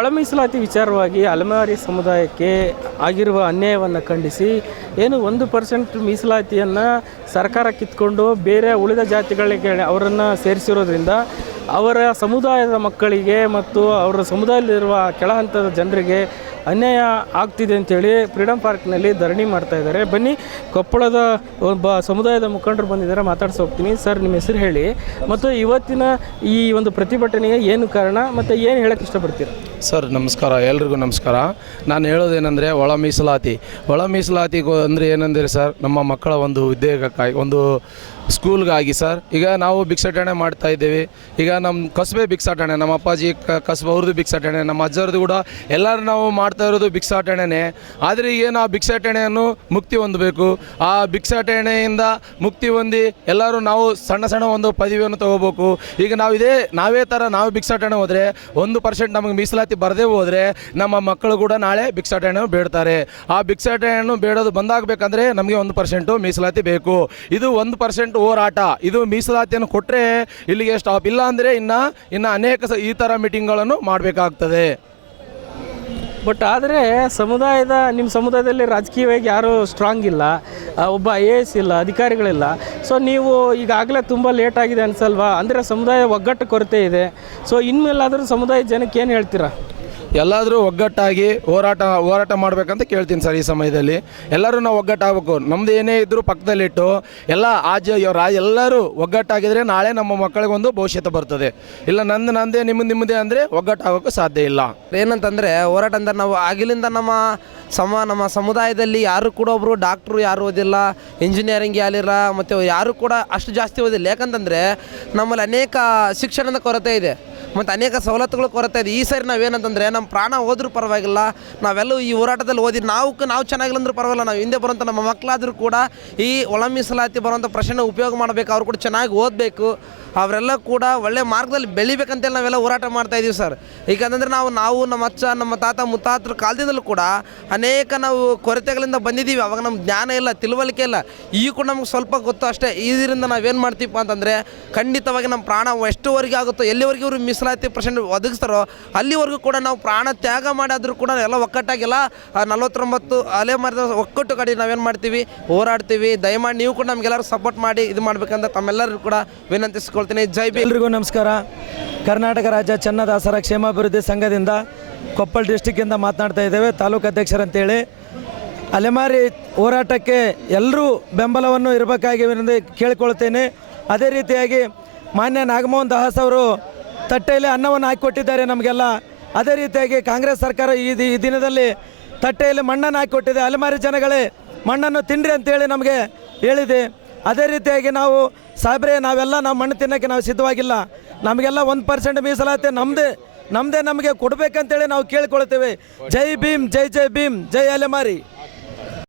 ಒಳ ಮೀಸಲಾತಿ ವಿಚಾರವಾಗಿ ಅಲೆಮಾರಿ ಸಮುದಾಯಕ್ಕೆ ಆಗಿರುವ ಅನ್ಯಾಯವನ್ನು ಖಂಡಿಸಿ ಏನು ಒಂದು ಪರ್ಸೆಂಟ್ ಮೀಸಲಾತಿಯನ್ನು ಸರ್ಕಾರ ಕಿತ್ಕೊಂಡು ಬೇರೆ ಉಳಿದ ಜಾತಿಗಳಿಗೆ ಅವರನ್ನು ಸೇರಿಸಿರೋದ್ರಿಂದ ಅವರ ಸಮುದಾಯದ ಮಕ್ಕಳಿಗೆ ಮತ್ತು ಅವರ ಸಮುದಾಯದಲ್ಲಿರುವ ಕೆಳ ಹಂತದ ಜನರಿಗೆ ಅನ್ಯಾಯ ಆಗ್ತಿದೆ ಅಂತೇಳಿ ಫ್ರೀಡಮ್ ಪಾರ್ಕ್ನಲ್ಲಿ ಧರಣಿ ಮಾಡ್ತಾ ಇದ್ದಾರೆ. ಬನ್ನಿ, ಕೊಪ್ಪಳದ ಒಬ್ಬ ಸಮುದಾಯದ ಮುಖಂಡರು ಬಂದಿದ್ದಾರೆ, ಮಾತಾಡ್ಸಿ ಹೋಗ್ತೀನಿ. ಸರ್, ನಿಮ್ಮ ಹೆಸರು ಹೇಳಿ. ಮತ್ತು ಇವತ್ತಿನ ಈ ಒಂದು ಪ್ರತಿಭಟನೆಗೆ ಏನು ಕಾರಣ? ಮತ್ತು ಏನು ಹೇಳಕ್ಕೆ ಇಷ್ಟಪಡ್ತೀರಾ? ಸರ್, ನಮಸ್ಕಾರ. ಎಲ್ರಿಗೂ ನಮಸ್ಕಾರ. ನಾನು ಹೇಳೋದೇನೆಂದರೆ ಒಳ ಮೀಸಲಾತಿ. ಒಳ ಮೀಸಲಾತಿ ಅಂದರೆ ಏನಂದರೆ ಸರ್, ನಮ್ಮ ಮಕ್ಕಳ ಒಂದು ಉದ್ಯೋಗಕ್ಕಾಗಿ, ಒಂದು ಸ್ಕೂಲ್ಗಾಗಿ ಸರ್. ಈಗ ನಾವು ಭಿಕ್ಷಾಟಣೆ ಮಾಡ್ತಾ ಇದ್ದೇವೆ. ಈಗ ನಮ್ಮ ಕಸಬೆ ಭಿಕ್ಷಾಟನೆ, ನಮ್ಮ ಅಪ್ಪಾಜಿ ಕಸಬ ಅವ್ರದ್ದು ಭಿಕ್ಷಾಟನೆ, ನಮ್ಮ ಅಜ್ಜರದ್ದು ಕೂಡ ಎಲ್ಲರೂ ನಾವು ಮಾಡ್ತಾ ಇರೋದು ಭಿಕ್ಷಾಟನೆನೇ. ಆದರೆ ಏನು ಆ ಭಿಕ್ಷಾಟನೆಯನ್ನು ಮುಕ್ತಿ ಹೊಂದಬೇಕು? ಆ ಭಿಕ್ಷಾಟನೆಯಿಂದ ಮುಕ್ತಿ ಹೊಂದಿ ಎಲ್ಲರೂ ನಾವು ಸಣ್ಣ ಸಣ್ಣ ಒಂದು ಪದವಿಯನ್ನು ತಗೋಬೇಕು. ಈಗ ನಾವು ಇದೇ ನಾವೇ ಥರ ನಾವು ಭಿಕ್ಷಾಟನೆ ಹೋದರೆ ಒಂದು ಪರ್ಸೆಂಟ್ ನಮಗೆ ಮೀಸಲಾತಿ ಬರದೇ ಹೋದರೆ ನಮ್ಮ ಮಕ್ಕಳು ಕೂಡ ನಾಳೆ ಭಿಕ್ಷಾಟನೆ ಬೇಡ್ತಾರೆ. ಆ ಭಿಕ್ಷಾಟನೆಯನ್ನು ಬೇಡೋದು ಬಂದಾಗಬೇಕಂದ್ರೆ ನಮಗೆ ಒಂದು ಪರ್ಸೆಂಟು ಮೀಸಲಾತಿ ಬೇಕು. ಇದು ಒಂದು ಪರ್ಸೆಂಟ್ ಹೋರಾಟ. ಇದು ಮೀಸಲಾತಿಯನ್ನು ಕೊಟ್ಟರೆ ಇಲ್ಲಿಗೆ ಸ್ಟಾಪ್ ಇಲ್ಲ ಅಂದರೆ ಇನ್ನು ಇನ್ನು ಅನೇಕ ಈ ಥರ ಮೀಟಿಂಗ್ಗಳನ್ನು ಮಾಡಬೇಕಾಗ್ತದೆ. ಬಟ್ ಆದರೆ ಸಮುದಾಯದ ನಿಮ್ಮ ಸಮುದಾಯದಲ್ಲಿ ರಾಜಕೀಯವಾಗಿ ಯಾರೂ ಸ್ಟ್ರಾಂಗ್ ಇಲ್ಲ ಒಬ್ಬ ಐ ಎ ಎಸ್ ಇಲ್ಲ, ಅಧಿಕಾರಿಗಳಿಲ್ಲ. ಸೊ ನೀವು ಈಗಾಗಲೇ ತುಂಬ ಲೇಟ್ ಆಗಿದೆ ಅನ್ಸಲ್ವಾ? ಅಂದರೆ ಸಮುದಾಯ ಒಗ್ಗಟ್ಟು ಕೊರತೆ ಇದೆ. ಸೊ ಇನ್ಮೇಲಾದರೂ ಸಮುದಾಯ ಜನಕ್ಕೆ ಏನು ಹೇಳ್ತೀರಾ? ಎಲ್ಲಾದರೂ ಒಗ್ಗಟ್ಟಾಗಿ ಹೋರಾಟ ಹೋರಾಟ ಮಾಡಬೇಕಂತ ಕೇಳ್ತೀನಿ ಸರ್ ಈ ಸಮಯದಲ್ಲಿ. ಎಲ್ಲರೂ ನಾವು ಒಗ್ಗಟ್ಟಾಗಬೇಕು. ನಮ್ದು ಏನೇ ಇದ್ದರೂ ಪಕ್ಕದಲ್ಲಿಟ್ಟು ಎಲ್ಲ ಆಜ ಎಲ್ಲರೂ ಒಗ್ಗಟ್ಟಾಗಿದ್ರೆ ನಾಳೆ ನಮ್ಮ ಮಕ್ಕಳಿಗೆ ಒಂದು ಭವಿಷ್ಯತ್ತು ಬರ್ತದೆ. ಇಲ್ಲ ನಂದು, ನಂದೇ ನಿಮ್ಮದು ನಿಮ್ಮದೇ ಅಂದರೆ ಒಗ್ಗಟ್ಟಾಗೋಕ್ಕೆ ಸಾಧ್ಯ ಇಲ್ಲ. ಏನಂತಂದರೆ ಹೋರಾಟ ಅಂದರೆ ನಾವು ಆಗಿಲಿಂದ ನಮ್ಮ ಸಮ, ನಮ್ಮ ಸಮುದಾಯದಲ್ಲಿ ಯಾರು ಕೂಡ ಒಬ್ಬರು ಡಾಕ್ಟ್ರು ಯಾರು ಓದಿಲ್ಲ ಇಂಜಿನಿಯರಿಂಗ್ ಯಾರಿಲ್ಲ ಮತ್ತು ಯಾರು ಕೂಡ ಅಷ್ಟು ಜಾಸ್ತಿ ಓದಿಲ್ಲ. ಯಾಕಂತಂದರೆ ನಮ್ಮಲ್ಲಿ ಅನೇಕ ಶಿಕ್ಷಣದ ಕೊರತೆ ಇದೆ. ಮತ್ತು ಅನೇಕ ಸವಲತ್ತುಗಳು ಕೊರತೆ ಇದೆ. ಈ ಸರಿ ನಾವೇನಂತಂದರೆ ನಮ್ಮ ಪ್ರಾಣ ಹೋದರೂ ಪರವಾಗಿಲ್ಲ. ನಾವೆಲ್ಲೂ ಈ ಹೋರಾಟದಲ್ಲಿ ಓದಿ ನಾವು ನಾವು ಚೆನ್ನಾಗಿಲ್ಲ ಅಂದ್ರೂ ಪರವಾಗಿಲ್ಲ. ನಾವು ಹಿಂದೆ ಬರುವಂಥ ನಮ್ಮ ಮಕ್ಕಳಾದರೂ ಕೂಡ ಈ ಒಳ ಮೀಸಲಾತಿ ಬರುವಂಥ ಪ್ರಶ್ನೆ ಉಪಯೋಗ ಮಾಡಬೇಕು. ಅವ್ರು ಕೂಡ ಚೆನ್ನಾಗಿ ಓದಬೇಕು. ಅವರೆಲ್ಲ ಕೂಡ ಒಳ್ಳೆ ಮಾರ್ಗದಲ್ಲಿ ಬೆಳಿಬೇಕಂತೇಳಿ ನಾವೆಲ್ಲ ಹೋರಾಟ ಮಾಡ್ತಾ ಇದ್ದೀವಿ ಸರ್. ಯಾಕಂತಂದ್ರೆ ನಾವು ನಾವು ನಮ್ಮ ಅಚ್ಚ ನಮ್ಮ ತಾತ, ಮುತ್ತಾತರ ಕಾಲದಿಂದಲೂ ಕೂಡ ಅನೇಕ ನಾವು ಕೊರತೆಗಳಿಂದ ಬಂದಿದ್ದೀವಿ. ಅವಾಗ ನಮ್ಮ ಜ್ಞಾನ ಇಲ್ಲ, ತಿಳುವಳಿಕೆ ಇಲ್ಲ. ಈ ಕೂಡ ನಮ್ಗೆ ಸ್ವಲ್ಪ ಗೊತ್ತು ಅಷ್ಟೇ. ಇದರಿಂದ ನಾವೇನು ಮಾಡ್ತೀವಪ್ಪ ಅಂತಂದರೆ ಖಂಡಿತವಾಗಿ ನಮ್ಮ ಪ್ರಾಣ ಎಷ್ಟುವರೆಗೆ ಆಗುತ್ತೋ, ಎಲ್ಲಿವರೆಗೆ ಇವರು ಮೀಸಲಾತಿ ಪರ್ಸೆಂಟ್ ಒದಗಿಸ್ತಾರೋ, ಅಲ್ಲಿವರೆಗೂ ಕೂಡ ನಾವು ಪ್ರಾಣ ತ್ಯಾಗ ಮಾಡಾದರೂ ಕೂಡ ಎಲ್ಲ ಒಕ್ಕಟ್ಟಾಗಿಲ್ಲ ನಲವತ್ತೊಂಬತ್ತು ಅಲೆ ಮರದ ಒಕ್ಕಟ್ಟು ಕಡೆ ನಾವೇನು ಮಾಡ್ತೀವಿ, ಹೋರಾಡ್ತೀವಿ. ದಯಮಾಡಿ ನೀವು ಕೂಡ ನಮಗೆಲ್ಲರೂ ಸಪೋರ್ಟ್ ಮಾಡಿ ಇದು ಮಾಡಬೇಕಂತ ತಮ್ಮೆಲ್ಲರೂ ಕೂಡ ವಿನಂತಿಸ್ಕೊಳ್ತೀನಿ. ಜೈ ಬಿ ಎಲ್ರಿಗೂ ನಮಸ್ಕಾರ. ಕರ್ನಾಟಕ ರಾಜ್ಯ ಚನ್ನದಾಸರ ಕ್ಷೇಮಾಭಿವೃದ್ಧಿ ಸಂಘದಿಂದ ಕೊಪ್ಪಳ ಡಿಸ್ಟಿಕ್ಕಿಂದ ಮಾತನಾಡ್ತಾ ಇದ್ದೇವೆ. ತಾಲೂಕು ಅಧ್ಯಕ್ಷರಂತೇಳಿ, ಅಲೆಮಾರಿ ಹೋರಾಟಕ್ಕೆ ಎಲ್ಲರೂ ಬೆಂಬಲವನ್ನು ಇರಬೇಕಾಗಿ ಕೇಳಿಕೊಳ್ತೇನೆ. ಅದೇ ರೀತಿಯಾಗಿ ಮಾನ್ಯ ನಾಗಮೋಹನ್ ದಾಸ್ ಅವರು ತಟ್ಟೆಯಲ್ಲಿ ಅನ್ನವನ್ನು ಹಾಕಿಕೊಟ್ಟಿದ್ದಾರೆ ನಮಗೆಲ್ಲ. ಅದೇ ರೀತಿಯಾಗಿ ಕಾಂಗ್ರೆಸ್ ಸರ್ಕಾರ ಈ ಈ ದಿನದಲ್ಲಿ ತಟ್ಟೆಯಲ್ಲಿ ಮಣ್ಣನ್ನು ಹಾಕಿಕೊಟ್ಟಿದೆ. ಅಲೆಮಾರಿ ಜನಗಳೇ, ಮಣ್ಣನ್ನು ತಿನ್ನಿರಿ ಅಂತೇಳಿ ನಮಗೆ ಹೇಳಿದೆ. ಅದೇ ರೀತಿಯಾಗಿ ನಾವು ಸಾಬ್ರೆ ನಾವೆಲ್ಲ ನಾವು ಮಣ್ಣು ತಿನ್ನೋಕ್ಕೆ ನಾವು ಸಿದ್ಧವಾಗಿಲ್ಲ. ನಮಗೆಲ್ಲ ಒಂದು ಪರ್ಸೆಂಟ್ ಮೀಸಲಾತಿ ನಮ್ಮದೇ ನಮ್ಮದೇ ನಮಗೆ ಕೊಡಬೇಕಂತೇಳಿ ನಾವು ಕೇಳಿಕೊಳ್ತೇವೆ. ಜೈ ಭೀಮ್, ಜೈ ಜೈ ಭೀಮ್, ಜೈ ಅಲೆಮಾರಿ.